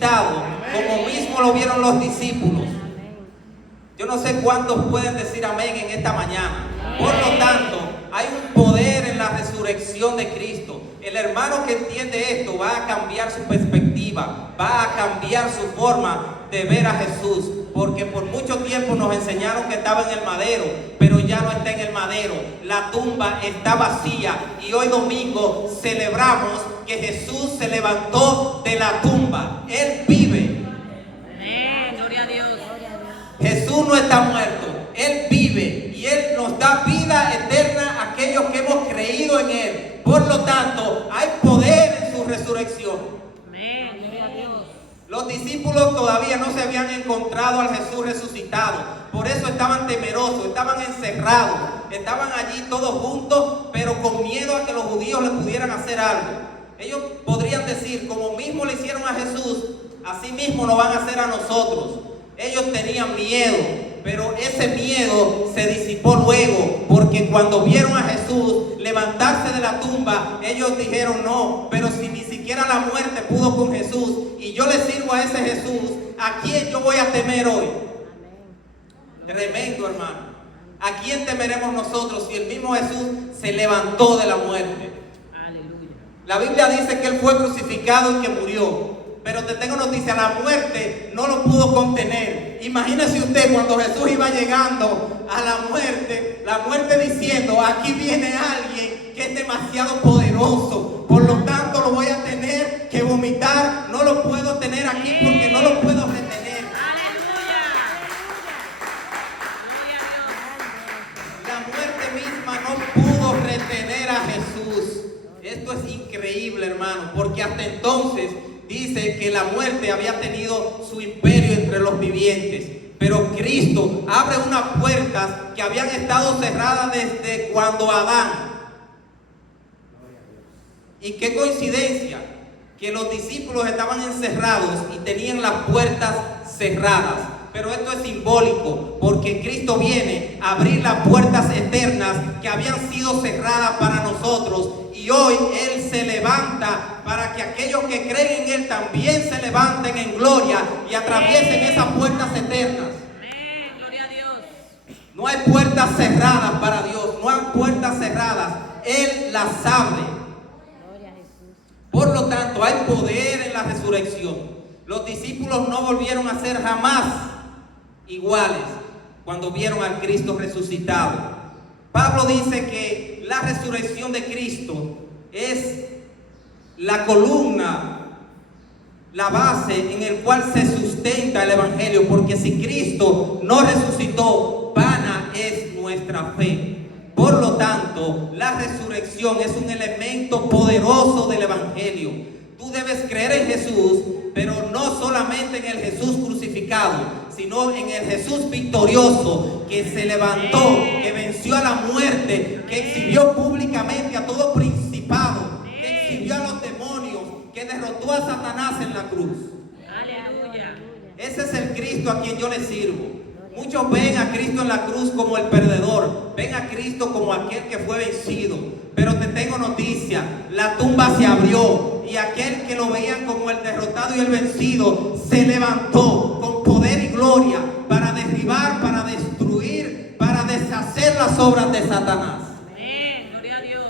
resucitado, como mismo lo vieron los discípulos. Yo no sé cuántos pueden decir amén en esta mañana. Por lo tanto, hay un poder en la resurrección de Cristo. El hermano que entiende esto va a cambiar su perspectiva, va a cambiar su forma de ver a Jesús, porque por mucho tiempo nos enseñaron que estaba en el madero, pero ya no está en el madero. La tumba está vacía y hoy domingo celebramos que Jesús se levantó de la tumba. Él vive. Amén. Gloria a Dios. Jesús no está muerto, Él vive y Él nos da vida eterna a aquellos que hemos creído en Él. Por lo tanto, hay poder en su resurrección. Amén. Gloria a Dios. Los discípulos todavía no se habían encontrado al Jesús resucitado, por eso estaban temerosos, estaban encerrados, estaban allí todos juntos, pero con miedo a que los judíos le pudieran hacer algo. Ellos podrían decir, como mismo le hicieron a Jesús, así mismo lo van a hacer a nosotros. Ellos tenían miedo, pero ese miedo se disipó luego, porque cuando vieron a Jesús levantarse de la tumba, ellos dijeron, no, pero si ni siquiera la muerte pudo con Jesús, y yo le sirvo a ese Jesús, ¿a quién yo voy a temer hoy? Tremendo, hermano. ¿A quién temeremos nosotros si el mismo Jesús se levantó de la muerte? Aleluya. La Biblia dice que Él fue crucificado y que murió. Pero te tengo noticia, la muerte no lo pudo contener. Imagínese usted cuando Jesús iba llegando a la muerte diciendo, aquí viene alguien que es demasiado poderoso, por lo tanto lo voy a tener que vomitar, no lo puedo tener aquí porque no lo puedo retener. La muerte misma no pudo retener a Jesús. Esto es increíble, hermano, porque hasta entonces dice que la muerte había tenido su imperio entre los vivientes, pero Cristo abre unas puertas que habían estado cerradas desde cuando Adán. Y qué coincidencia que los discípulos estaban encerrados y tenían las puertas cerradas. Pero esto es simbólico, porque Cristo viene a abrir las puertas eternas que habían sido cerradas para nosotros, y hoy Él se levanta para que aquellos que creen en Él también se levanten en gloria y atraviesen esas puertas eternas. Amén. Gloria a Dios. No hay puertas cerradas para Dios, no hay puertas cerradas, Él las abre. Por lo tanto, hay poder en la resurrección. Los discípulos no volvieron a ser jamás iguales cuando vieron al Cristo resucitado. Pablo dice que la resurrección de Cristo es la columna, la base en el cual se sustenta el Evangelio, porque si Cristo no resucitó, vana es nuestra fe. Por lo tanto, la resurrección es un elemento poderoso del Evangelio. Tú debes creer en Jesús, pero no solamente en el Jesús crucificado, sino en el Jesús victorioso, que se levantó, que venció a la muerte, que exhibió públicamente a todo principado, que exhibió a los demonios, que derrotó a Satanás en la cruz. Aleluya. Ese es el Cristo a quien yo le sirvo. Muchos ven a Cristo en la cruz como el perdedor, ven a Cristo como aquel que fue vencido. Pero te tengo noticia, la tumba se abrió y aquel que lo veían como el derrotado y el vencido se levantó con poder y gloria para derribar, para destruir, para deshacer las obras de Satanás. Amén. Gloria a Dios.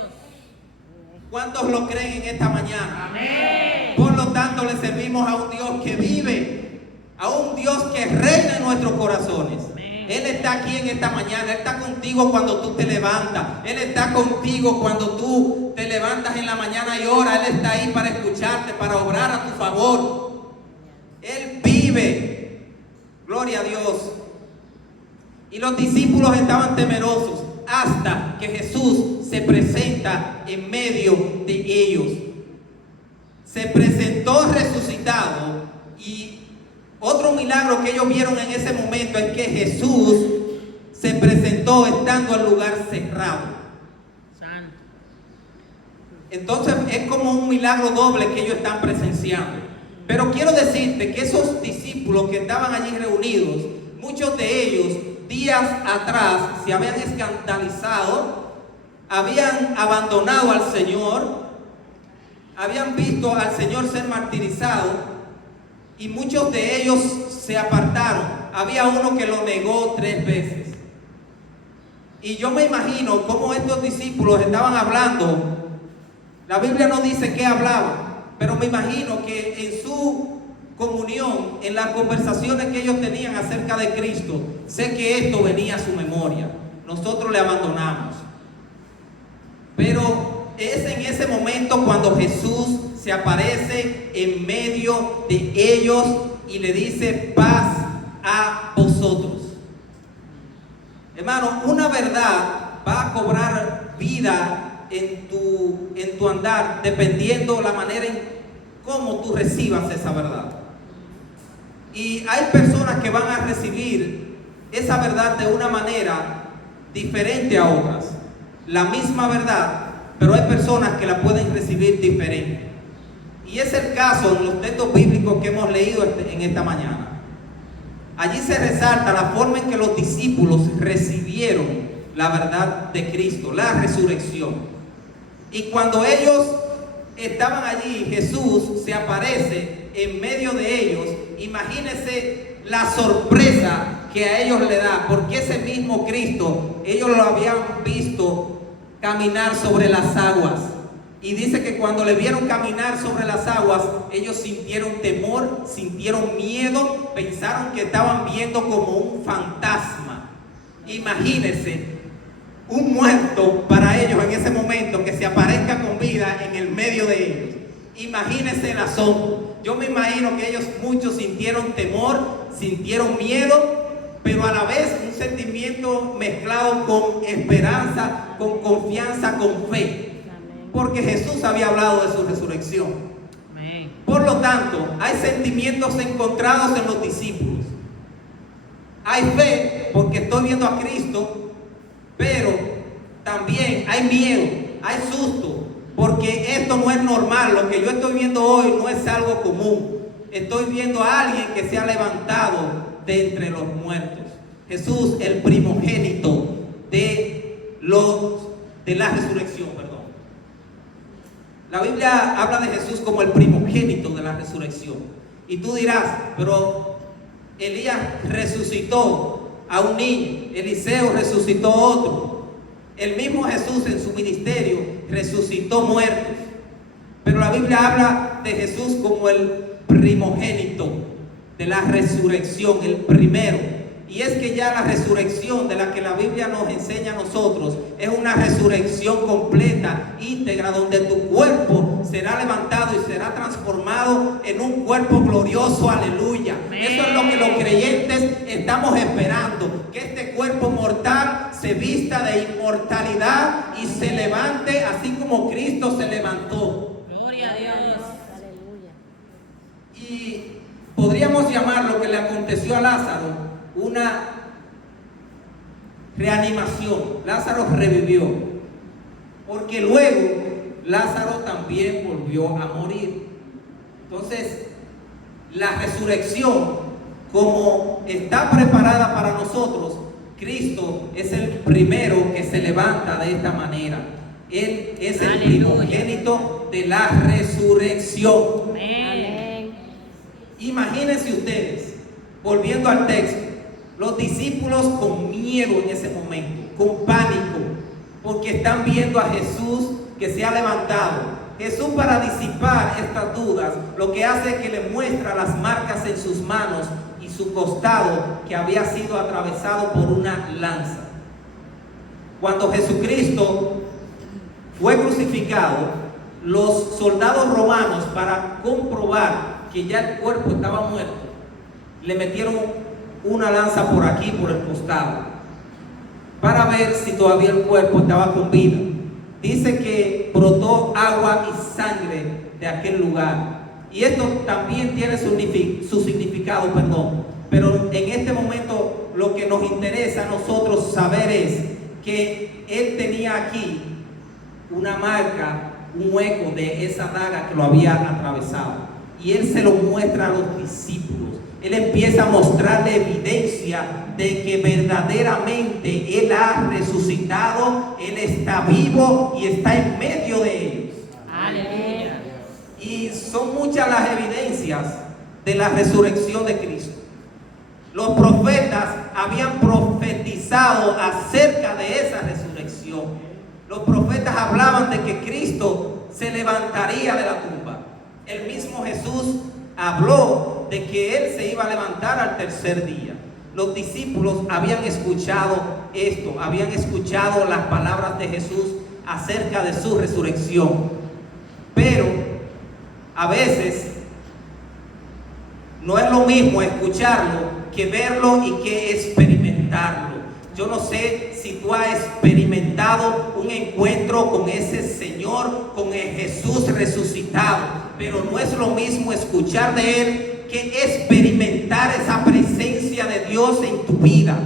¿Cuántos lo creen en esta mañana? Amén. Por lo tanto, le servimos a un Dios que vive, a un Dios que reina en nuestros corazones. Él está aquí en esta mañana, Él está contigo cuando tú te levantas, Él está contigo cuando tú te levantas en la mañana y oras. Él está ahí para escucharte, para obrar a tu favor. Él vive, gloria a Dios. Y los discípulos estaban temerosos hasta que Jesús se presenta en medio de ellos. Se presentó resucitado, y otro milagro que ellos vieron en ese momento es que Jesús se presentó estando al lugar cerrado. Santo. Entonces es como un milagro doble que ellos están presenciando. Pero quiero decirte que esos discípulos que estaban allí reunidos, muchos de ellos días atrás se habían escandalizado, habían abandonado al Señor, habían visto al Señor ser martirizado, y muchos de ellos se apartaron. Había uno que lo negó 3 veces. Y yo me imagino cómo estos discípulos estaban hablando. La Biblia no dice qué hablaban, pero me imagino que en su comunión, en las conversaciones que ellos tenían acerca de Cristo, sé que esto venía a su memoria. Nosotros le abandonamos. Pero es en ese momento cuando Jesús se aparece en medio de ellos y le dice: paz a vosotros. Hermano, una verdad va a cobrar vida en tu andar dependiendo la manera en cómo tú recibas esa verdad. Y hay personas que van a recibir esa verdad de una manera diferente a otras. La misma verdad, pero hay personas que la pueden recibir diferente. Y es el caso en los textos bíblicos que hemos leído en esta mañana. Allí se resalta la forma en que los discípulos recibieron la verdad de Cristo, la resurrección. Y cuando ellos estaban allí, Jesús se aparece en medio de ellos. Imagínense la sorpresa que a ellos le da, porque ese mismo Cristo, ellos lo habían visto caminar sobre las aguas. Y dice que cuando le vieron caminar sobre las aguas, ellos sintieron temor, sintieron miedo, pensaron que estaban viendo como un fantasma. Imagínense, un muerto para ellos en ese momento que se aparezca con vida en el medio de ellos. Imagínense el asombro. Yo me imagino que ellos muchos sintieron temor, sintieron miedo, pero a la vez un sentimiento mezclado con esperanza, con confianza, con fe. Porque Jesús había hablado de su resurrección. Amén. Por lo tanto, hay sentimientos encontrados en los discípulos. Hay fe porque estoy viendo a Cristo, pero también hay miedo, hay susto, porque esto no es normal. Lo que yo estoy viendo hoy no es algo común. Estoy viendo a alguien que se ha levantado de entre los muertos. Jesús, el primogénito de la resurrección, perdón. La Biblia habla de Jesús como el primogénito de la resurrección. Y tú dirás, pero Elías resucitó a un niño, Eliseo resucitó a otro. El mismo Jesús en su ministerio resucitó muertos. Pero la Biblia habla de Jesús como el primogénito de la resurrección, el primero. Y es que ya la resurrección de la que la Biblia nos enseña a nosotros es una resurrección completa, íntegra, donde tu cuerpo será levantado y será transformado en un cuerpo glorioso, aleluya. Eso es lo que los creyentes estamos esperando, que este cuerpo mortal se vista de inmortalidad y se levante así como Cristo se levantó. Gloria a Dios. Aleluya. Y podríamos llamar lo que le aconteció a Lázaro una reanimación. Lázaro revivió, porque luego Lázaro también volvió a morir. Entonces, la resurrección, como está preparada para nosotros, Cristo es el primero que se levanta de esta manera. Él es el primogénito de la resurrección. Amén. Imagínense ustedes, volviendo al texto, los discípulos con miedo en ese momento, con pánico, porque están viendo a Jesús que se ha levantado. Jesús, para disipar estas dudas, lo que hace es que le muestra las marcas en sus manos y su costado, que había sido atravesado por una lanza. Cuando Jesucristo fue crucificado, los soldados romanos, para comprobar que ya el cuerpo estaba muerto, le metieron una lanza por aquí, por el costado, para ver si todavía el cuerpo estaba con vida. Dice que brotó agua y sangre de aquel lugar. Y esto también tiene su significado, pero en este momento lo que nos interesa a nosotros saber es que él tenía aquí una marca, un hueco de esa daga que lo había atravesado. Y él se lo muestra a los discípulos. Él empieza a mostrarle evidencia de que verdaderamente Él ha resucitado, Él está vivo y está en medio de ellos. Aleluya. Y son muchas las evidencias de la resurrección de Cristo. Los profetas habían profetizado acerca de esa resurrección. Los profetas hablaban de que Cristo se levantaría de la tumba. El mismo Jesús habló de que Él se iba a levantar al tercer día. Los discípulos habían escuchado esto, habían escuchado las palabras de Jesús acerca de su resurrección. Pero a veces no es lo mismo escucharlo que verlo y que experimentarlo. Yo no sé si tú has experimentado un encuentro con ese Señor, con el Jesús resucitado, pero no es lo mismo escuchar de Él que experimentar esa presencia de Dios en tu vida.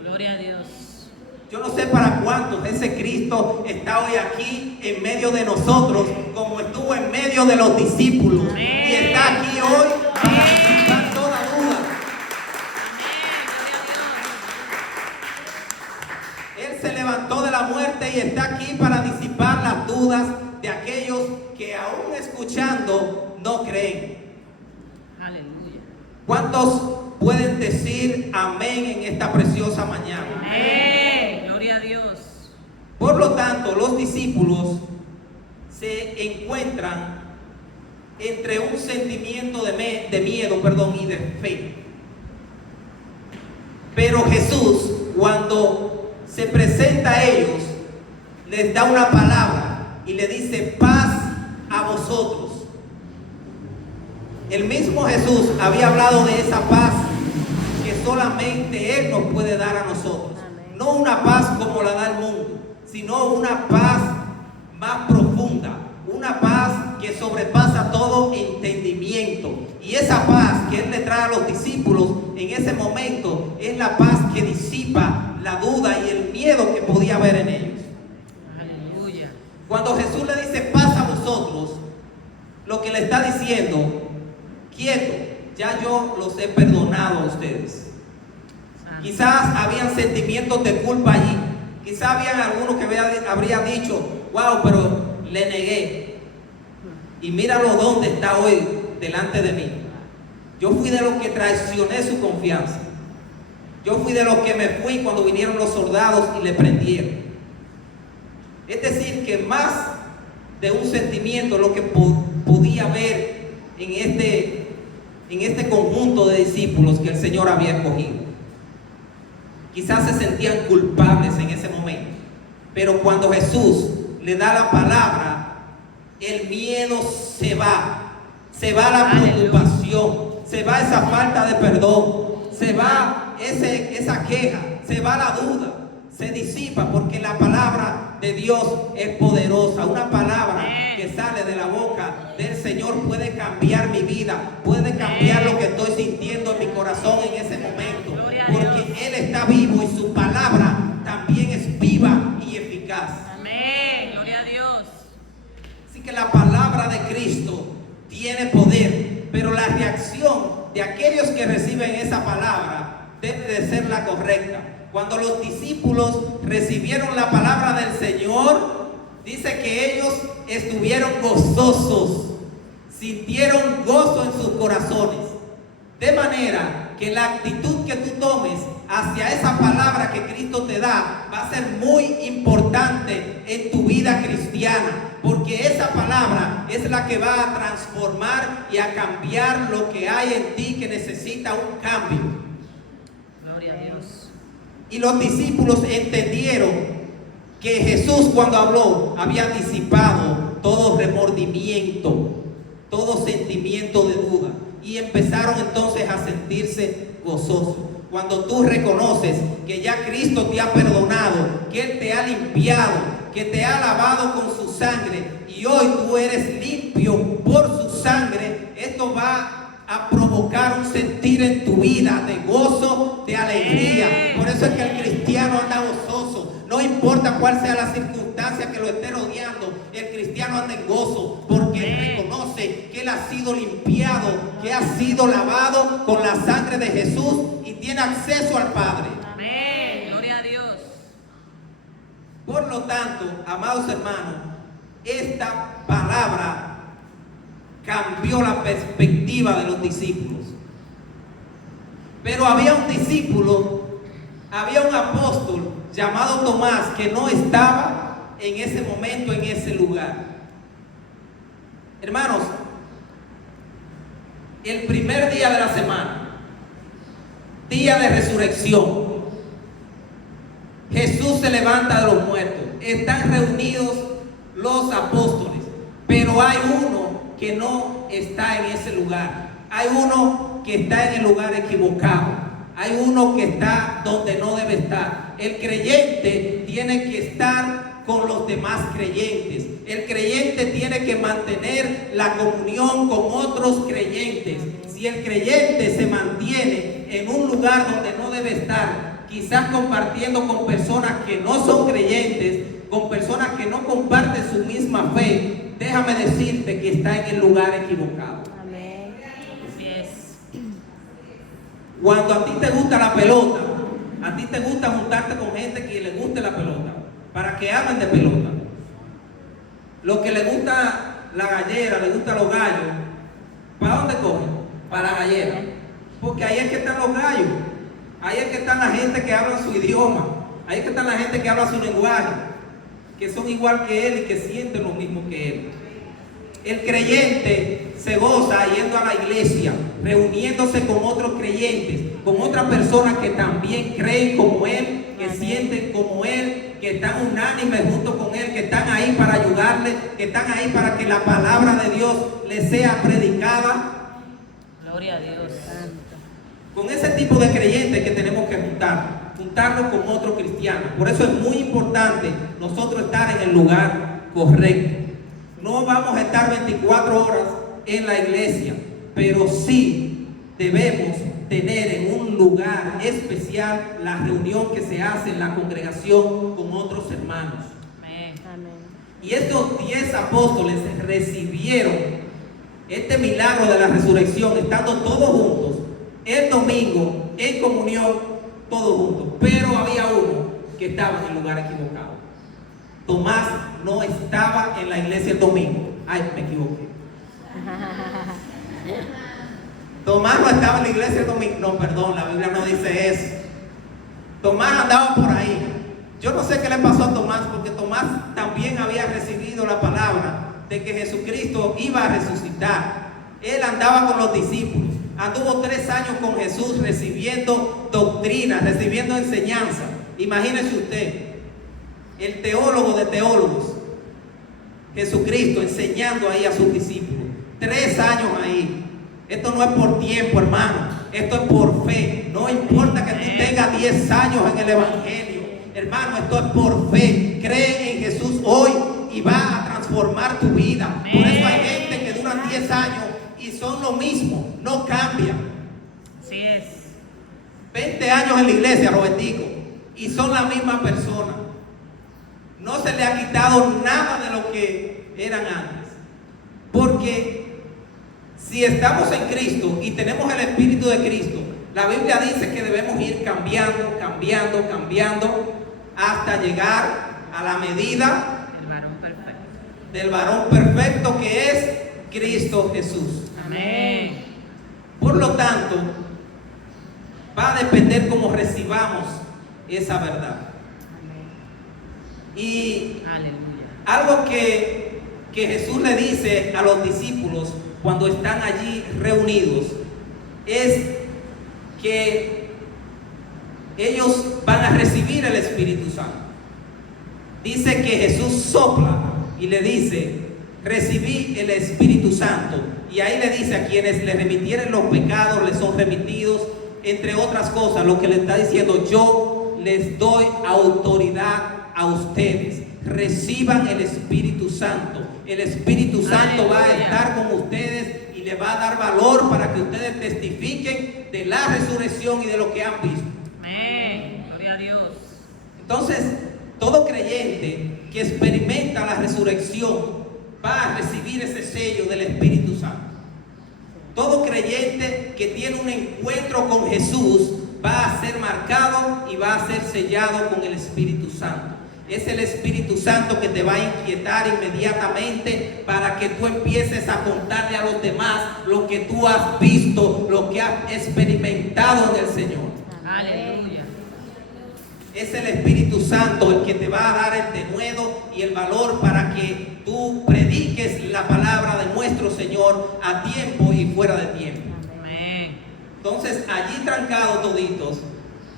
Gloria a Dios. Yo no sé para cuántos ese Cristo está hoy aquí en medio de nosotros, como estuvo en medio de los discípulos. Y está aquí hoy para disipar toda duda. Él se levantó de la muerte y está aquí para disipar las dudas de aquellos que aún escuchando no creen. Aleluya. ¿Cuántos pueden decir amén en esta preciosa mañana? Amén. Gloria a Dios. Por lo tanto, los discípulos se encuentran entre un sentimiento de miedo, y de fe. Pero Jesús, cuando se presenta a ellos, les da una palabra y le dice: paz a vosotros. El mismo Jesús había hablado de esa paz que solamente Él nos puede dar a nosotros. No una paz como la da el mundo, sino una paz más profunda, una paz que sobrepasa todo entendimiento. Y esa paz que Él le trae a los discípulos en ese momento es la paz que disipa la duda y el miedo que podía haber en ellos. Aleluya. Cuando Jesús le dice paz a vosotros, lo que le está diciendo: quieto, ya yo los he perdonado a ustedes. Quizás habían sentimientos de culpa allí. Quizás habían algunos que habrían dicho: wow, pero le negué. Y míralo dónde está hoy delante de mí. Yo fui de los que traicioné su confianza. Yo fui de los que me fui cuando vinieron los soldados y le prendieron. Es decir, que más de un sentimiento lo que podía haber en este conjunto de discípulos que el Señor había escogido. Quizás se sentían culpables en ese momento, pero cuando Jesús le da la palabra, el miedo se va la preocupación, se va esa falta de perdón, se va esa queja, se va la duda, se disipa, porque la palabra de Dios es poderosa. Una palabra que sale de la boca del Señor puede cambiar mi vida, puede cambiar lo que estoy sintiendo en mi corazón en ese momento, porque Él está vivo y su palabra también es viva y eficaz. Amén. Gloria a Dios. Así que la palabra de Cristo tiene poder, pero la reacción de aquellos que reciben esa palabra debe de ser la correcta. Cuando los discípulos recibieron la palabra del Señor, dice que ellos estuvieron gozosos, sintieron gozo en sus corazones. De manera que la actitud que tú tomes hacia esa palabra que Cristo te da va a ser muy importante en tu vida cristiana, porque esa palabra es la que va a transformar y a cambiar lo que hay en ti que necesita un cambio. Gloria a Dios. Y los discípulos entendieron que Jesús, cuando habló, había disipado todo remordimiento, todo sentimiento de duda, y empezaron entonces a sentirse gozosos. Cuando tú reconoces que ya Cristo te ha perdonado, que Él te ha limpiado, que te ha lavado con su sangre, y hoy tú eres limpio por su sangre, esto va a provocar un sentir en tu vida de gozo, de alegría. Por eso es que el cristiano anda gozoso. No importa cuál sea la circunstancia que lo esté rodeando, el cristiano anda en gozo, porque reconoce que Él ha sido limpiado, que ha sido lavado con la sangre de Jesús y tiene acceso al Padre. Amén. Gloria a Dios. Por lo tanto, amados hermanos, esta palabra cambió la perspectiva de los discípulos. Pero había un discípulo, había un apóstol llamado Tomás que no estaba en ese momento, en ese lugar. Hermanos, el primer día de la semana, día de resurrección, Jesús se levanta de los muertos. Están reunidos los apóstoles, pero hay uno que no está en ese lugar. Hay uno que está en el lugar equivocado. Hay uno que está donde no debe estar. El creyente tiene que estar con los demás creyentes. El creyente tiene que mantener la comunión con otros creyentes. Si el creyente se mantiene en un lugar donde no debe estar, quizás compartiendo con personas que no son creyentes, con personas que no comparten su misma fe, déjame decirte que está en el lugar equivocado. Amén. Así es. Cuando a ti te gusta la pelota, a ti te gusta juntarte con gente que le guste la pelota, para que hablen de pelota. Los que le gusta la gallera, le gustan los gallos, ¿para dónde cogen? Para la gallera. Porque ahí es que están los gallos. Ahí es que están la gente que habla su idioma. Ahí es que están la gente que habla su lenguaje, que son igual que él y que sienten lo mismo que él. El creyente se goza yendo a la iglesia, reuniéndose con otros creyentes, con otras personas que también creen como él, que sienten como él, que están unánimes junto con él, que están ahí para ayudarle, que están ahí para que la palabra de Dios les sea predicada. Gloria a Dios. Con ese tipo de creyentes que tenemos que juntarnos con otros cristianos. Por eso es muy importante nosotros estar en el lugar correcto. No vamos a estar 24 horas en la iglesia, pero sí debemos tener en un lugar especial la reunión que se hace en la congregación con otros hermanos. Amén. Amén. Y estos 10 apóstoles recibieron este milagro de la resurrección estando todos juntos el domingo en comunión, todos juntos. Pero había uno que estaba en el lugar equivocado. Tomás no estaba en la iglesia el domingo. Ay, me equivoqué. Tomás no estaba en la iglesia el domingo. No, perdón, la Biblia no dice eso. Tomás andaba por ahí. Yo no sé qué le pasó a Tomás, porque Tomás también había recibido la palabra de que Jesucristo iba a resucitar. Él andaba con los discípulos. Anduvo 3 años con Jesús recibiendo doctrina, recibiendo enseñanza. Imagínese usted, el teólogo de teólogos, Jesucristo enseñando ahí a sus discípulos. 3 años ahí. Esto no es por tiempo, hermano. Esto es por fe. No importa que tú tengas 10 años en el evangelio. Hermano, esto es por fe. Cree en Jesús hoy y va a transformar tu vida. Por eso hay gente que duran 10 años y son lo mismo, no cambian. Así es. 20 años en la iglesia, Robertico, y son la misma persona. No se le ha quitado nada de lo que eran antes. Porque si estamos en Cristo y tenemos el Espíritu de Cristo, la Biblia dice que debemos ir cambiando, cambiando, cambiando, hasta llegar a la medida El varón perfecto. del varón perfecto que es Cristo Jesús. Amén. Por lo tanto, va a depender cómo recibamos esa verdad. Y Aleluya. algo que Jesús le dice a los discípulos cuando están allí reunidos es que ellos van a recibir el Espíritu Santo. Dice que Jesús sopla y le dice: recibí el Espíritu Santo. Y ahí le dice: a quienes le remitieren los pecados les son remitidos, entre otras cosas. Lo que le está diciendo: yo les doy autoridad a ustedes. Reciban el Espíritu Santo. El Espíritu Santo va a estar con ustedes y les va a dar valor para que ustedes testifiquen de la resurrección y de lo que han visto. Amén. Gloria a Dios. Entonces, todo creyente que experimenta la resurrección va a recibir ese sello del Espíritu Santo. Todo creyente que tiene un encuentro con Jesús va a ser marcado y va a ser sellado con el Espíritu Santo. Es el Espíritu Santo que te va a inquietar inmediatamente para que tú empieces a contarle a los demás lo que tú has visto, lo que has experimentado en el Señor. Aleluya. Es el Espíritu Santo el que te va a dar el denuedo y el valor para que tú prediques la palabra de nuestro Señor a tiempo y fuera de tiempo. Amén. Entonces, allí trancados toditos,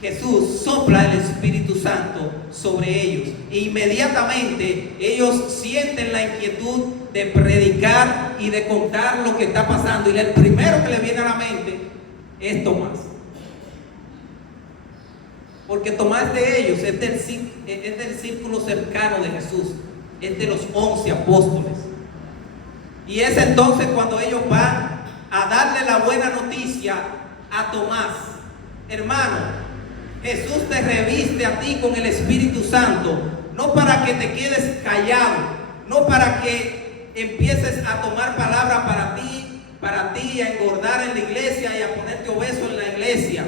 Jesús sopla el Espíritu Santo sobre ellos. E inmediatamente ellos sienten la inquietud de predicar y de contar lo que está pasando. Y el primero que le viene a la mente es Tomás. Porque Tomás de ellos es del círculo cercano de Jesús. Es de los 11 apóstoles. Y es entonces cuando ellos van a darle la buena noticia a Tomás. Hermano, Jesús te reviste a ti con el Espíritu Santo, no para que te quedes callado, no para que empieces a tomar palabra para ti, a engordar en la iglesia y a ponerte obeso en la iglesia.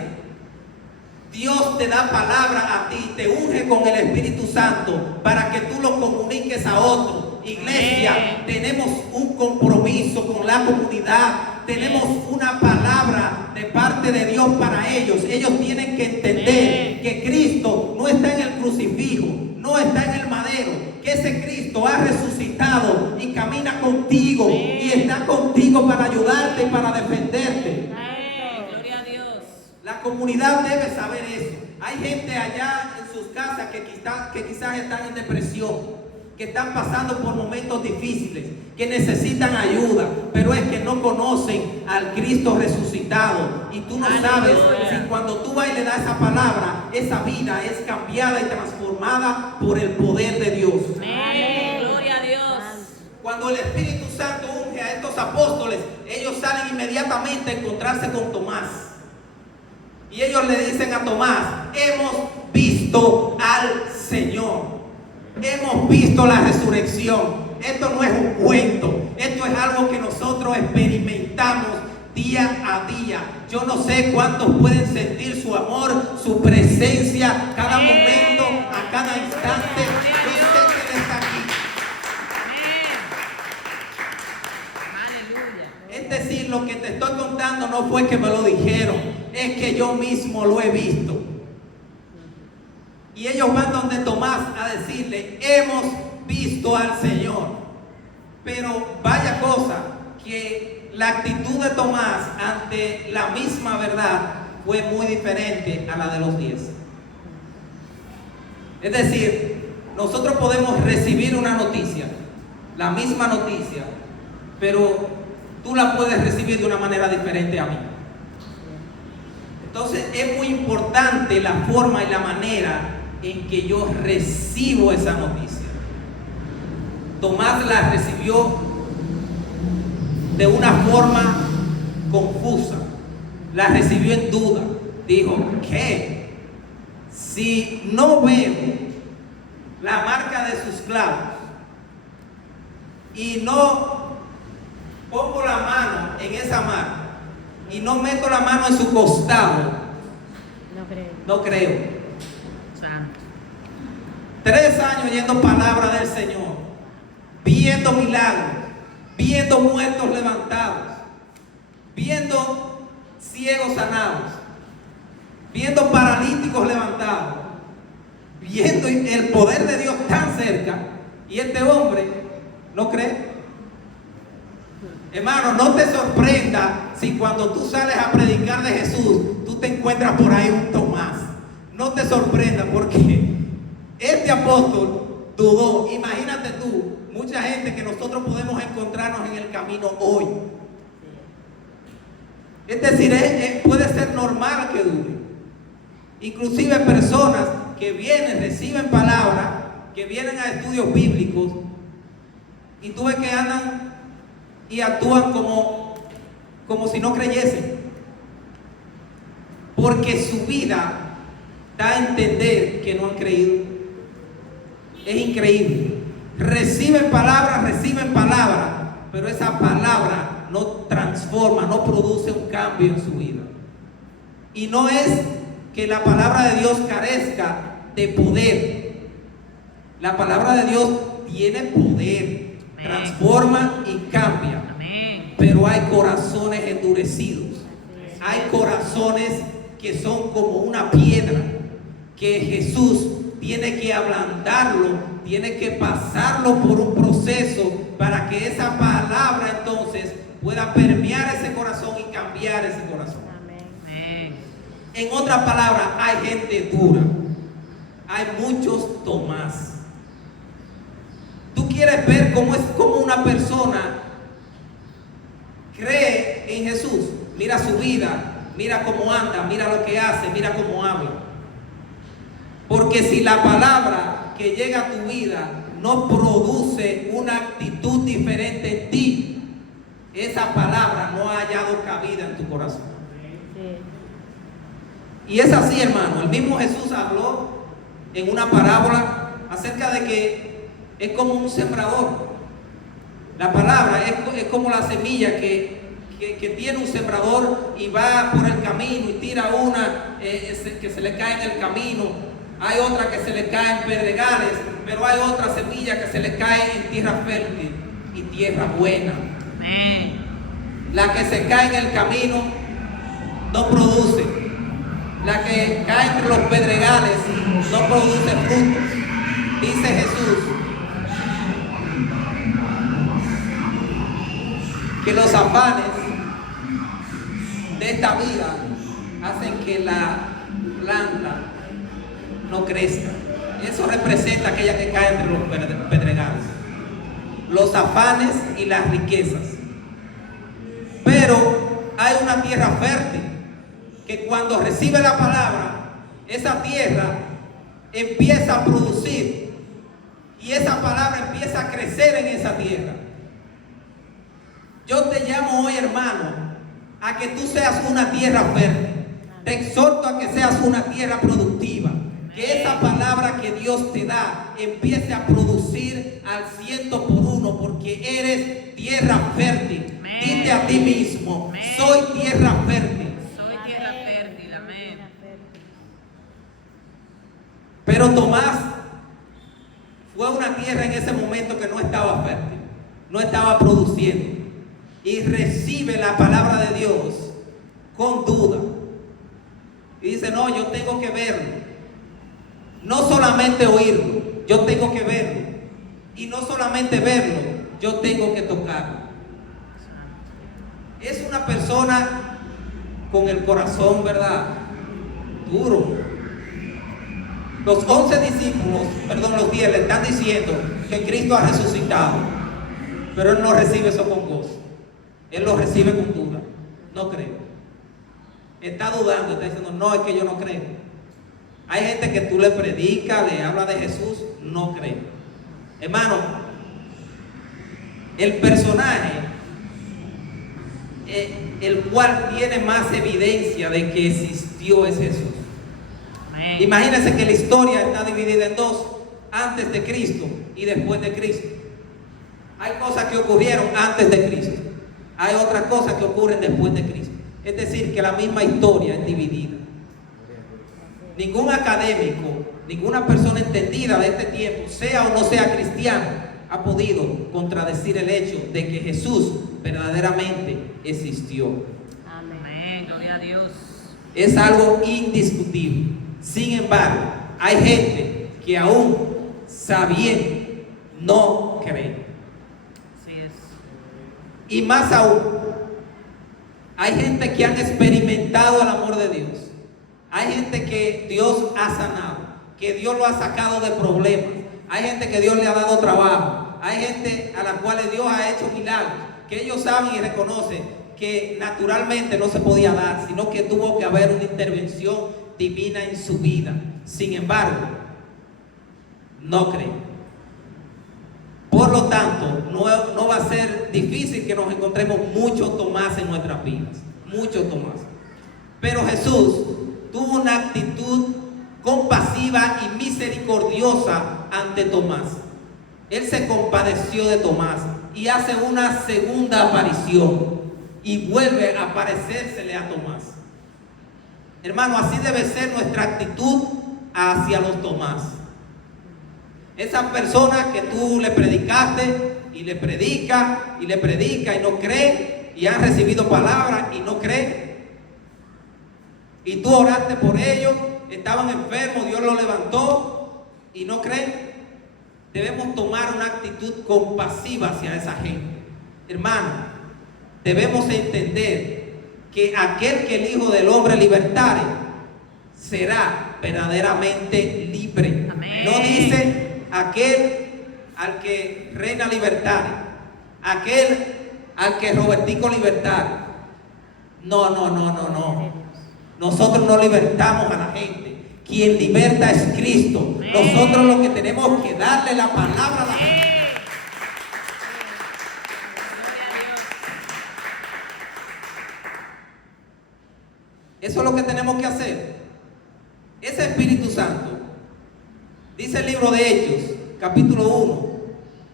Dios te da palabra a ti, te unge con el Espíritu Santo para que tú lo comuniques a otro. Iglesia, tenemos un compromiso con la comunidad. Tenemos una palabra de parte de Dios para ellos. Ellos tienen que entender que Cristo no está en el crucifijo, no está en el madero, que ese Cristo ha resucitado y camina contigo y está contigo para ayudarte y para defenderte. Gloria a Dios. La comunidad debe saber eso. Hay gente allá en sus casas que quizás están en depresión, que están pasando por momentos difíciles, que necesitan ayuda, pero es que no conocen al Cristo resucitado. Y tú no sabes si cuando tú vas y le das esa palabra, esa vida es cambiada y transformada por el poder de Dios. Amén. Gloria a Dios. Cuando el Espíritu Santo unge a estos apóstoles, ellos salen inmediatamente a encontrarse con Tomás. Y ellos le dicen a Tomás: hemos visto al Señor. Hemos visto la resurrección. Esto no es un cuento. Esto es algo que nosotros experimentamos día a día. Yo no sé cuántos pueden sentir su amor, su presencia, cada momento, a cada instante. Yo sé que Él está aquí. Aleluya. Es decir, lo que te estoy contando no fue que me lo dijeron, es que yo mismo lo he visto. Y ellos van donde Tomás a decirle: hemos visto al Señor. Pero vaya cosa, que la actitud de Tomás ante la misma verdad fue muy diferente a la de los 10. Es decir, nosotros podemos recibir una noticia, la misma noticia, pero tú la puedes recibir de una manera diferente a mí. Entonces es muy importante la forma y la manera en que yo recibo esa noticia. Tomás la recibió de una forma confusa, la recibió en duda. Dijo: ¿qué? Si no veo la marca de sus clavos y no pongo la mano en esa marca y no meto la mano en su costado, no creo. Santo. 3 años oyendo palabra del Señor, viendo milagros, viendo muertos levantados, viendo ciegos sanados, viendo paralíticos levantados, viendo el poder de Dios tan cerca, y este hombre no cree. Hermano, no te sorprenda si cuando tú sales a predicar de Jesús, tú te encuentras por ahí un Tomás. No te sorprenda, porque este apóstol dudó. Imagínate tú, mucha gente que nosotros podemos encontrarnos en el camino hoy. Es decir, puede ser normal que dude. Inclusive personas que vienen, reciben palabra, que vienen a estudios bíblicos, y tú ves que andan y actúan como si no creyesen, porque su vida da a entender que no han creído. Es increíble. Reciben palabra, pero esa palabra no transforma, no produce un cambio en su vida. Y no es que la palabra de Dios carezca de poder, La palabra de Dios tiene poder, transforma y cambia. Amén. Pero hay corazones endurecidos. Hay corazones que son como una piedra, que Jesús tiene que ablandarlo, tiene que pasarlo por un proceso para que esa palabra entonces pueda permear ese corazón y cambiar ese corazón. Amén. En otras palabras, hay gente dura, hay muchos Tomás. Tú quieres ver cómo es como una persona cree en Jesús. Mira su vida, mira cómo anda, mira lo que hace, mira cómo habla. Porque si la palabra que llega a tu vida no produce una actitud diferente en ti, esa palabra no ha hallado cabida en tu corazón. Y es así, hermano. El mismo Jesús habló en una parábola acerca de que es como un sembrador. La palabra es como la semilla que tiene un sembrador y va por el camino y tira una que se le cae en el camino. Hay otra que se le cae en pedregales, pero hay otra semilla que se le cae en tierra fértil y tierra buena. Amén. La que se cae en el camino no produce. La que cae entre los pedregales no produce frutos. Dice Jesús que los afanes de esta vida hacen que la planta no crezca. Eso representa aquella que cae entre los pedregales, los afanes y las riquezas. Pero hay una tierra fértil que cuando recibe la palabra, esa tierra empieza a producir y esa palabra empieza a crecer en esa tierra. Yo te llamo hoy, hermano, a que tú seas una tierra fértil. Te exhorto a que seas una tierra productiva. Que esa palabra que Dios te da empiece a producir al 100%, porque eres tierra fértil. Amén. Dite a ti mismo, Amén. soy tierra fértil. Soy tierra fértil. Amén. Pero Tomás fue una tierra en ese momento que no estaba fértil, no estaba produciendo, y recibe la palabra de Dios con duda. Y dice, no, yo tengo que verlo. No solamente oírlo, yo tengo que verlo. Y no solamente verlo, yo tengo que tocarlo. Es una persona con el corazón, ¿verdad?, duro. Los 11 discípulos, los 10, le están diciendo que Cristo ha resucitado, pero él no recibe eso con gozo. Él lo recibe con duda. No creo. Está dudando, está diciendo, no, es que yo no creo. Hay gente que tú le predicas, le hablas de Jesús, no cree. Hermano, el personaje el cual tiene más evidencia de que existió es Jesús. Amén. Imagínense que la historia está dividida en dos: antes de Cristo y después de Cristo. Hay cosas que ocurrieron antes de Cristo, hay otras cosas que ocurren después de Cristo. Es decir, que la misma historia es dividida. Ningún académico, ninguna persona entendida de este tiempo, sea o no sea cristiano, ha podido contradecir el hecho de que Jesús verdaderamente existió. Amén. Gloria a Dios. Es algo indiscutible. Sin embargo, hay gente que aún sabiendo no cree. Así es. Y más aún, hay gente que han experimentado el amor de Dios. Hay gente que Dios ha sanado, que Dios lo ha sacado de problemas. Hay gente que Dios le ha dado trabajo. Hay gente a la cual Dios ha hecho milagros, que ellos saben y reconocen que naturalmente no se podía dar, sino que tuvo que haber una intervención divina en su vida. Sin embargo, no creen. Por lo tanto, no va a ser difícil que nos encontremos muchos Tomás en nuestras vidas. Muchos Tomás. Pero Jesús tuvo una actitud compasiva y misericordiosa ante Tomás. Él se compadeció de Tomás y hace una segunda aparición y vuelve a aparecérsele a Tomás. Hermano, así debe ser nuestra actitud hacia los Tomás. Esas personas que tú le predicaste y le predica y le predica y no cree, y han recibido palabras y no creen. Y tú oraste por ellos, estaban enfermos, Dios los levantó y no creen. Debemos tomar una actitud compasiva hacia esa gente. Hermano, debemos entender que aquel que el Hijo del Hombre libertare será verdaderamente libre. Amén. No dice aquel al que reina libertare, aquel al que Robertico libertare. No. Nosotros no libertamos a la gente. Quien liberta es Cristo. Nosotros lo que tenemos que darle la palabra a la gente. Eso es lo que tenemos que hacer. Ese Espíritu Santo, dice el libro de Hechos, capítulo 1,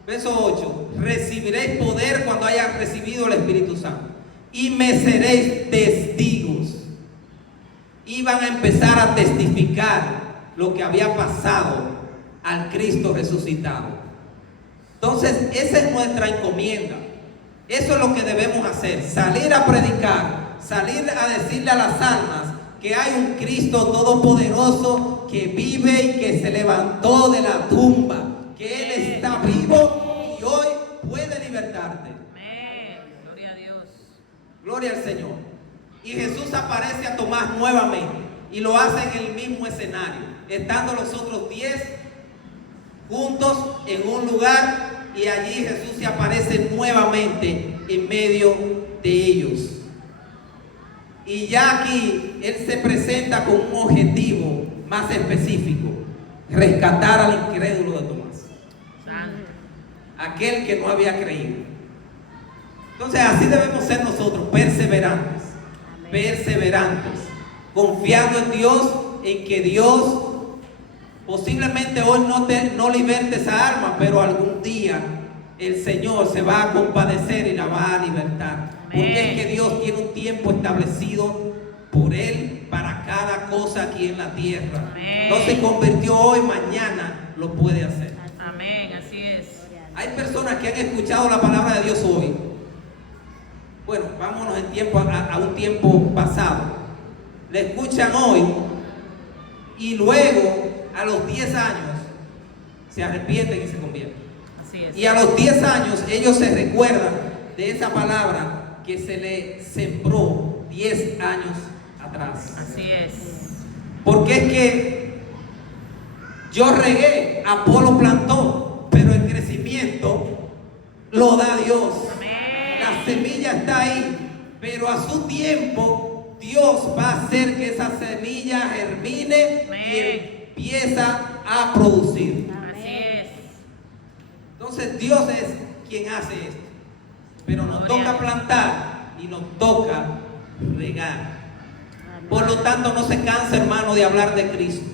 verso 8: recibiréis poder cuando hayas recibido el Espíritu Santo, y me seréis testigos. Iban a empezar a testificar lo que había pasado al Cristo resucitado. Entonces, esa es nuestra encomienda. Eso es lo que debemos hacer: salir a predicar, salir a decirle a las almas que hay un Cristo todopoderoso que vive y que se levantó de la tumba, que Él está vivo y hoy puede libertarte. Amén. Gloria a Dios. Gloria al Señor. Y Jesús aparece a Tomás nuevamente y lo hace en el mismo escenario, estando los otros 10 juntos en un lugar, y allí Jesús se aparece nuevamente en medio de ellos. Y ya aquí Él se presenta con un objetivo más específico: rescatar al incrédulo de Tomás, aquel que no había creído. Entonces así debemos ser nosotros, perseverantes, confiando en Dios, en que Dios posiblemente hoy no liberte esa alma, pero algún día el Señor se va a compadecer y la va a libertar. Porque es que Dios tiene un tiempo establecido por Él para cada cosa aquí en la tierra. Amén. No se convirtió hoy, mañana lo puede hacer. Amén, así es. Hay personas que han escuchado la palabra de Dios hoy. Bueno, vámonos a un tiempo pasado. Le escuchan hoy y luego a los 10 años se arrepienten y se convierten. Así es. Y a los 10 años ellos se recuerdan de esa palabra que se le sembró 10 años atrás. Así es. Porque es que yo regué, Apolo plantó, pero el crecimiento lo da Dios. Amén. La semilla está ahí, pero a su tiempo Dios va a hacer que esa semilla germine. Amén. Y empieza a producir. Así es. Entonces Dios es quien hace esto, pero nos toca plantar y nos toca regar. Por lo tanto, no se canse, hermano, de hablar de Cristo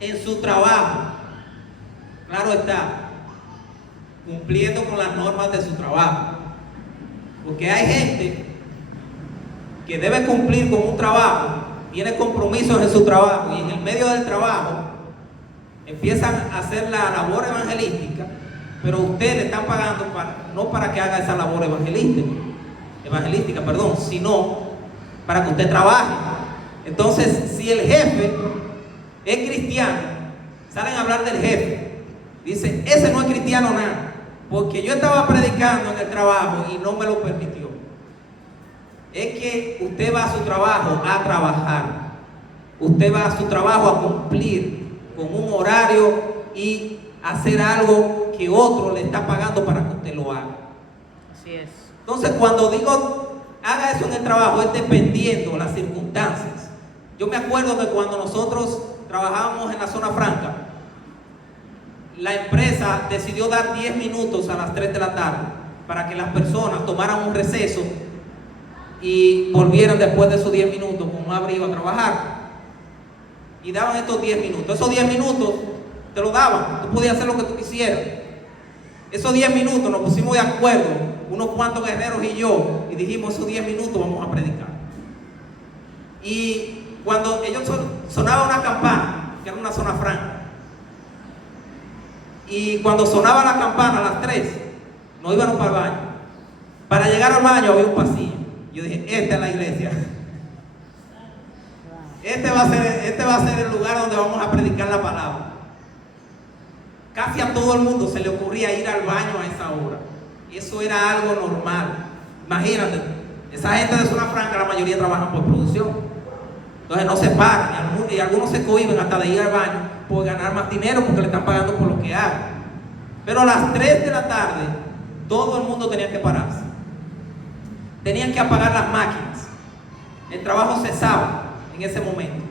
en su trabajo. Claro está, cumpliendo con las normas de su trabajo, porque hay gente que debe cumplir con un trabajo, tiene compromisos en su trabajo, y en el medio del trabajo empiezan a hacer la labor evangelística, pero usted le está pagando no para que haga esa labor evangelística, sino para que usted trabaje. Entonces, si el jefe es cristiano, salen a hablar del jefe, dice: ese no es cristiano nada, porque yo estaba predicando en el trabajo y no me lo permitió. Es que usted va a su trabajo a trabajar, usted va a su trabajo a cumplir con un horario y hacer algo que otro le está pagando para que usted lo haga. Así es. Entonces, cuando digo haga eso en el trabajo, es dependiendo de las circunstancias. Yo me acuerdo que cuando nosotros trabajábamos en la zona franca, la empresa decidió dar 10 minutos a las 3 de la tarde para que las personas tomaran un receso y volvieran después de esos 10 minutos con más brío a trabajar. Y daban estos 10 minutos. Esos 10 minutos te lo daban, tú podías hacer lo que tú quisieras. Esos 10 minutos nos pusimos de acuerdo, unos cuantos guerreros y yo, y dijimos: esos 10 minutos vamos a predicar. Y cuando ellos sonaba una campana, que era una zona franca, Y cuando sonaba la campana a las 3, nos íbamos para el baño. Para llegar al baño había un pasillo. Yo dije, esta es la iglesia. Este va a ser el lugar donde vamos a predicar la palabra. Casi a todo el mundo se le ocurría ir al baño a esa hora. Y eso era algo normal. Imagínate, esa gente de Zona Franca, la mayoría trabajan por producción. Entonces no se paran. Y algunos se cohíben hasta de ir al baño por ganar más dinero porque le están pagando por lo que hagan. Pero a las 3 de la tarde, todo el mundo tenía que pararse. Tenían que apagar las máquinas. El trabajo cesaba en ese momento.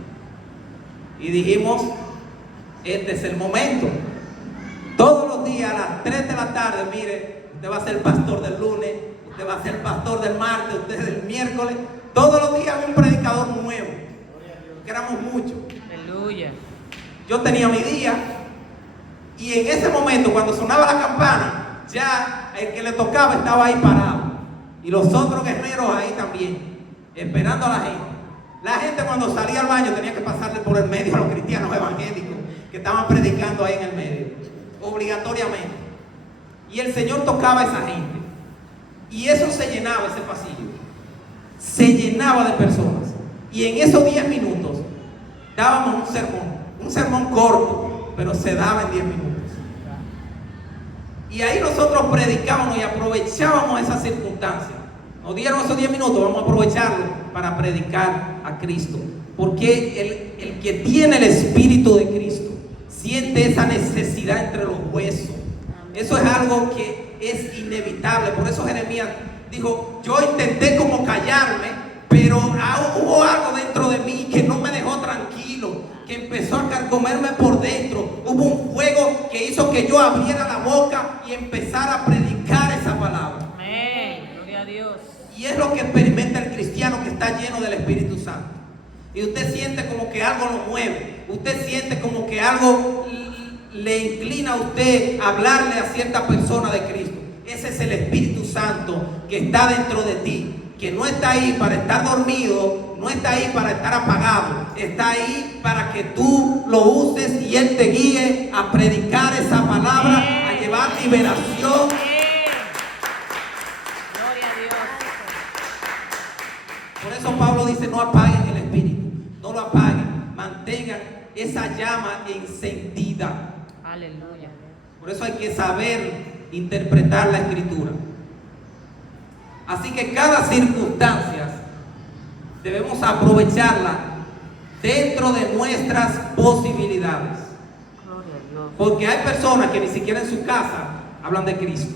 Y dijimos, este es el momento. Todos los días a las 3 de la tarde, mire, usted va a ser pastor del lunes, usted va a ser pastor del martes, usted del miércoles. Todos los días había un predicador nuevo, porque éramos muchos. Aleluya. Yo tenía mi día, y en ese momento, cuando sonaba la campana, ya el que le tocaba estaba ahí parado, y los otros guerreros ahí también, esperando a la gente. La gente cuando salía al baño tenía que pasarle por el medio a los cristianos evangélicos que estaban predicando ahí en el medio, obligatoriamente. Y el Señor tocaba a esa gente, y eso se llenaba, ese pasillo se llenaba de personas. Y en esos 10 minutos dábamos un sermón corto, pero se daba en 10 minutos. Y ahí nosotros predicábamos y aprovechábamos esas circunstancias. Nos dieron esos 10 minutos, vamos a aprovecharlo para predicar a Cristo. Porque el que tiene el Espíritu de Cristo siente esa necesidad entre los huesos. Eso es algo que es inevitable. Por eso Jeremías dijo, yo intenté como callarme, pero hubo algo dentro de mí que no me dejó tranquilo, que empezó a carcomerme por dentro. Hubo un fuego que hizo que yo abriera la boca y empezara a predicar esa palabra. Amén. Gloria a Dios. Y es lo que experimenta el cristiano que está lleno del Espíritu Santo. Y usted siente como que algo lo mueve. Usted siente como que algo le inclina a usted a hablarle a cierta persona de Cristo. Ese es el Espíritu Santo que está dentro de ti, que no está ahí para estar dormido, no está ahí para estar apagado, está ahí para que tú lo uses y Él te guíe a predicar esa palabra, a llevar liberación. Gloria a Dios. Por eso Pablo dice, no apaguen el Espíritu, no lo apaguen, mantengan esa llama encendida. Aleluya. Por eso hay que saber interpretar la Escritura. Así que cada circunstancia debemos aprovecharla dentro de nuestras posibilidades. Gloria a Dios. Porque hay personas que ni siquiera en su casa hablan de Cristo.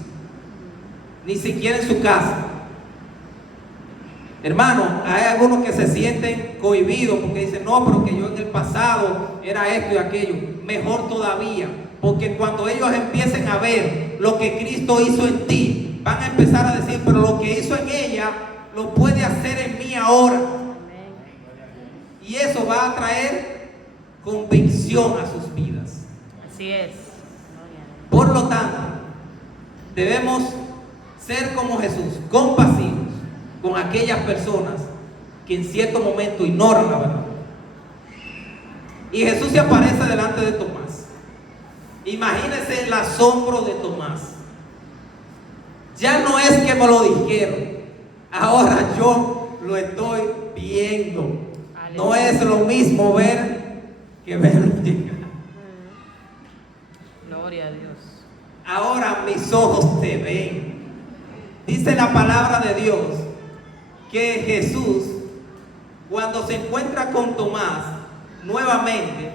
Ni siquiera en su casa. Hermano, hay algunos que se sienten cohibidos porque dicen, no, pero que yo en el pasado era esto y aquello. Mejor todavía, porque cuando ellos empiecen a ver lo que Cristo hizo en ti, van a empezar a decir, pero lo que hizo en ella lo puede hacer en mí ahora. Y eso va a traer convicción a sus vidas. Así es. Por lo tanto, debemos ser como Jesús, compasivos con aquellas personas que en cierto momento ignoran la verdad. Y Jesús se aparece delante de Tomás. Imagínense el asombro de Tomás. Ya no es que me lo dijeron, ahora yo lo estoy viendo. No es lo mismo ver que verlo llegar. Gloria a Dios. Ahora mis ojos te ven. Dice la palabra de Dios que Jesús, cuando se encuentra con Tomás nuevamente,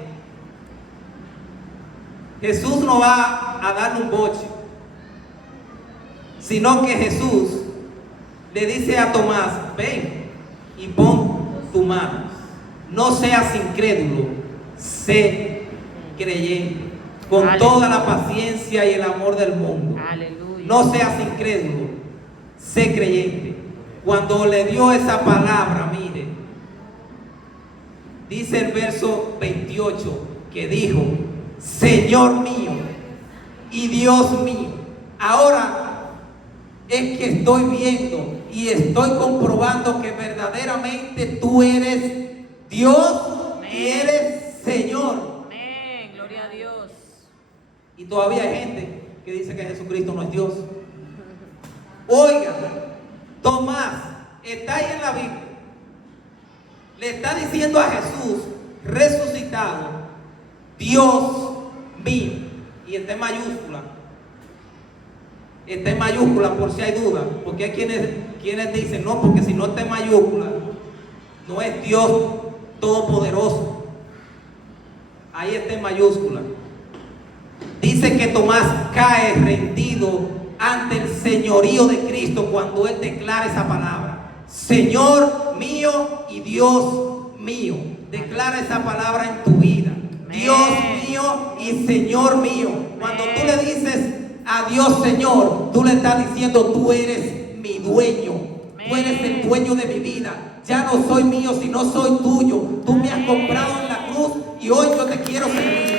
Jesús no va a darle un boche, sino que Jesús le dice a Tomás, ven y pon tu mano. No seas incrédulo, sé creyente, con Aleluya. toda la paciencia y el amor del mundo. Aleluya. No seas incrédulo, sé creyente. Cuando le dio esa palabra, mire, dice el verso 28 que dijo, Señor mío y Dios mío. Ahora es que estoy viendo y estoy comprobando que verdaderamente tú eres Dios y eres Señor. Amén. Gloria a Dios. Y todavía hay gente que dice que Jesucristo no es Dios. Oiga, Tomás está ahí en la Biblia. Le está diciendo a Jesús resucitado, Dios mío. Y está en mayúscula. Está en mayúscula por si hay duda. Porque hay quienes dicen, no, porque si no está en mayúscula, no es Dios todopoderoso. Ahí está en mayúscula. Dice que Tomás cae rendido ante el señorío de Cristo cuando él declara esa palabra. Señor mío y Dios mío. Declara esa palabra en tu vida. Dios mío y Señor mío. Cuando tú le dices a Dios Señor, tú le estás diciendo, tú eres mi dueño. Tú eres el dueño de mi vida. Ya no soy mío, sino soy tuyo. Tú me has comprado en la cruz y hoy yo te quiero servir.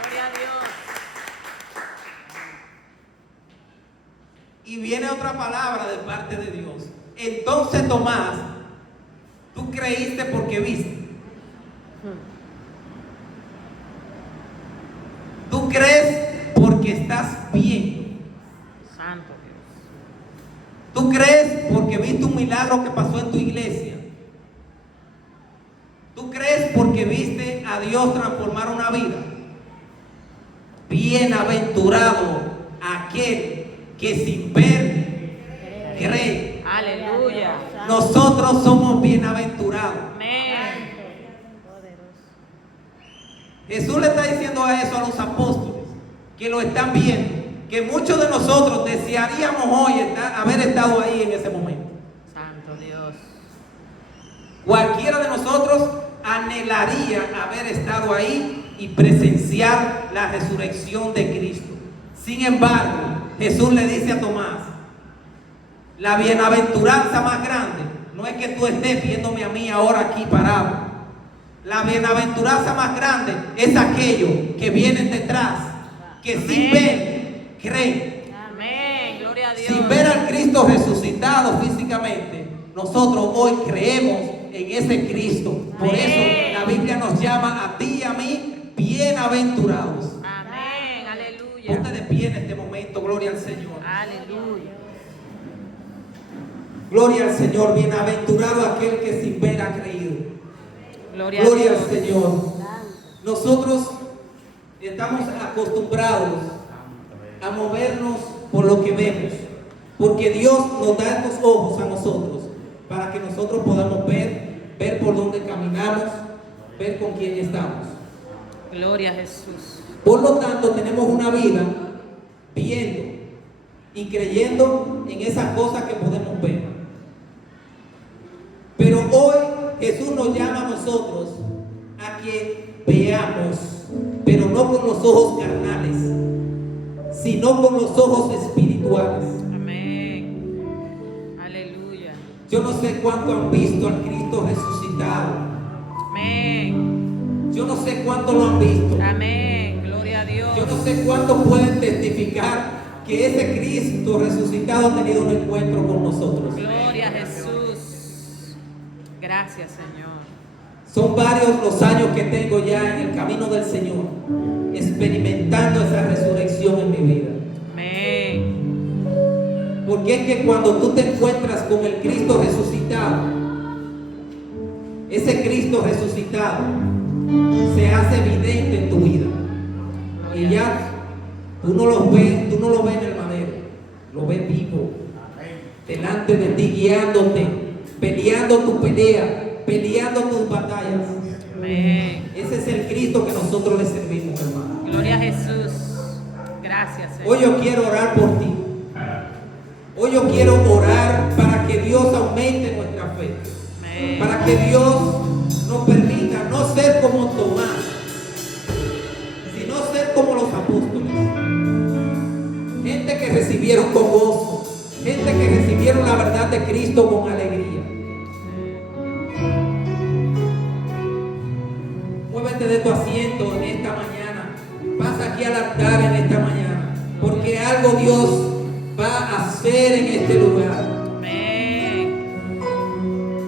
Gloria a Dios. Y viene otra palabra de parte de Dios. Entonces Tomás, tú creíste porque viste. Tú crees porque estás viendo. Santo Dios. Tú crees porque viste un milagro que pasó en tu iglesia. Tú crees porque viste a Dios transformar una vida. Bienaventurado aquel que sin ver cree. Aleluya. Nosotros somos bienaventurados. Amén. Jesús le está diciendo a eso a los apóstoles que lo están viendo, que muchos de nosotros desearíamos hoy haber estado ahí en ese momento. Santo Dios. Cualquiera de nosotros anhelaría haber estado ahí y presenciar la resurrección de Cristo. Sin embargo, Jesús le dice a Tomás, la bienaventuranza más grande no es que tú estés viéndome a mí ahora aquí parado. La bienaventuranza más grande es aquellos que vienen detrás, que sin ver creen. Amén. Gloria a Dios. Sin ver al Cristo resucitado físicamente, nosotros hoy creemos en ese Cristo. Por eso la Biblia nos llama a ti y a mí bienaventurados. Amén. Aleluya. Ponte de pie en este momento, gloria al Señor. Aleluya. Gloria al Señor, bienaventurado aquel que sin ver ha creído. Gloria Gloria a al Dios. Señor. Nosotros estamos acostumbrados a movernos por lo que vemos, porque Dios nos da estos ojos a nosotros para que nosotros podamos ver por dónde caminamos, ver con quién estamos. Gloria a Jesús. Por lo tanto, tenemos una vida viendo y creyendo en esas cosas que podemos ver. Pero hoy Jesús nos llama a nosotros a que veamos, pero no con los ojos carnales, sino con los ojos espirituales. Amén. Aleluya. Yo no sé cuánto han visto al Cristo resucitado. Amén. Yo no sé cuánto lo han visto. Amén. Gloria a Dios. Yo no sé cuánto pueden testificar que ese Cristo resucitado ha tenido un encuentro con nosotros. Gloria a Jesús. Gracias, Señor. Son varios los años que tengo ya en el camino del Señor, experimentando esa resurrección en mi vida. Amén. Porque es que cuando tú te encuentras con el Cristo resucitado, ese Cristo resucitado se hace evidente en tu vida. Y ya tú no lo ves en el madero, lo ves vivo, delante de ti, guiándote, peleando tu pelea, peleando tus batallas. Amén. Ese es el Cristo que nosotros le servimos, hermano. Gloria a Jesús. Gracias, Señor. Hoy yo quiero orar por ti. Hoy yo quiero orar para que Dios aumente nuestra fe. Amén. Para que Dios nos permita no ser como Tomás, sino ser como los apóstoles. Gente que recibieron con gozo, gente que recibieron la verdad de Cristo con alegría. Muévete de tu asiento en esta mañana. Pasa aquí al altar en esta mañana, porque algo Dios va a hacer en este lugar. Amén.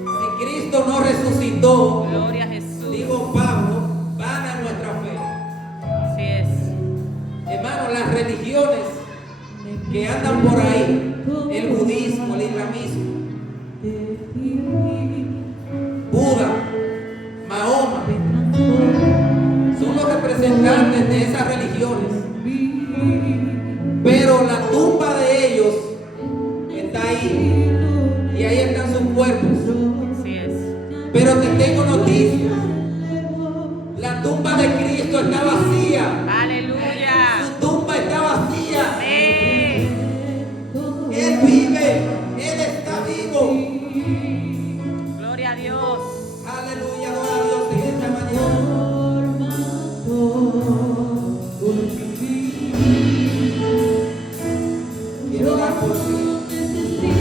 Si Cristo no resucitó, Gloria a Jesús. dijo Pablo, vana nuestra fe. Así es. representantes de esas religiones. Pero la tumba de ellos está ahí. Y ahí están sus cuerpos. Así es. Pero te tengo noticias. La tumba de Cristo está vacía.